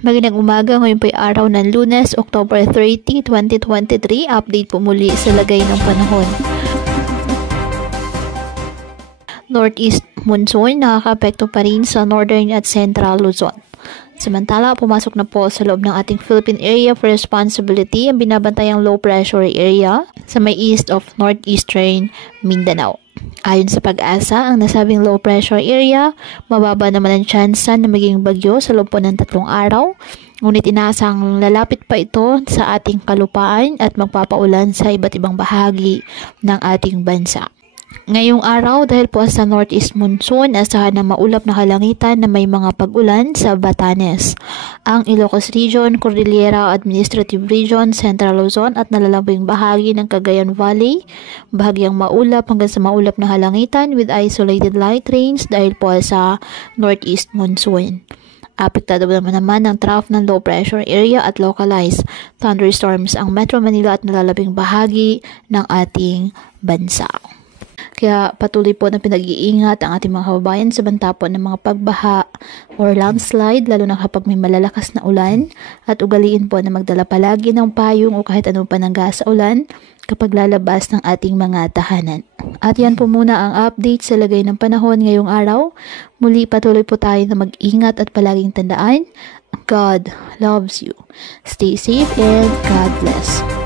Magandang umaga, ngayon po ay araw ng Lunes, October 30, 2023. Update po muli sa lagay ng panahon. Northeast monsoon nakaka-apekto pa rin sa northern at central Luzon. Samantala, pumasok na po sa loob ng ating Philippine Area of Responsibility ang binabantayang low pressure area sa may east of northeastern Mindanao. Ayon sa Pag-asa, ang nasabing low pressure area, mababa naman ang tsansa na maging bagyo sa loob po ng 3 araw. Ngunit inaasang lalapit pa ito sa ating kalupaan at magpapaulan sa iba't ibang bahagi ng ating bansa. Ngayong araw, dahil po sa northeast monsoon, asahan na maulap na kalangitan na may mga pag-ulan sa Batanes, ang Ilocos Region, Cordillera Administrative Region, Central Luzon at nalalabing bahagi ng Cagayan Valley, bahagyang maulap hanggang sa maulap na kalangitan with isolated light rains dahil po sa northeast monsoon. Apektado naman ng trough ng low pressure area at localized thunderstorms ang Metro Manila at nalalabing bahagi ng ating bansa. Kaya patuloy po na pinag-iingat ang ating mga kababayan sa banta po ng mga pagbaha or landslide, lalo na kapag may malalakas na ulan, at ugaliin po na magdala palagi ng payong o kahit anong panangga sa ulan kapag lalabas ng ating mga tahanan. At yan po muna ang update sa lagay ng panahon ngayong araw. Muli patuloy po tayo na mag-ingat at palaging tandaan, God loves you. Stay safe and God bless.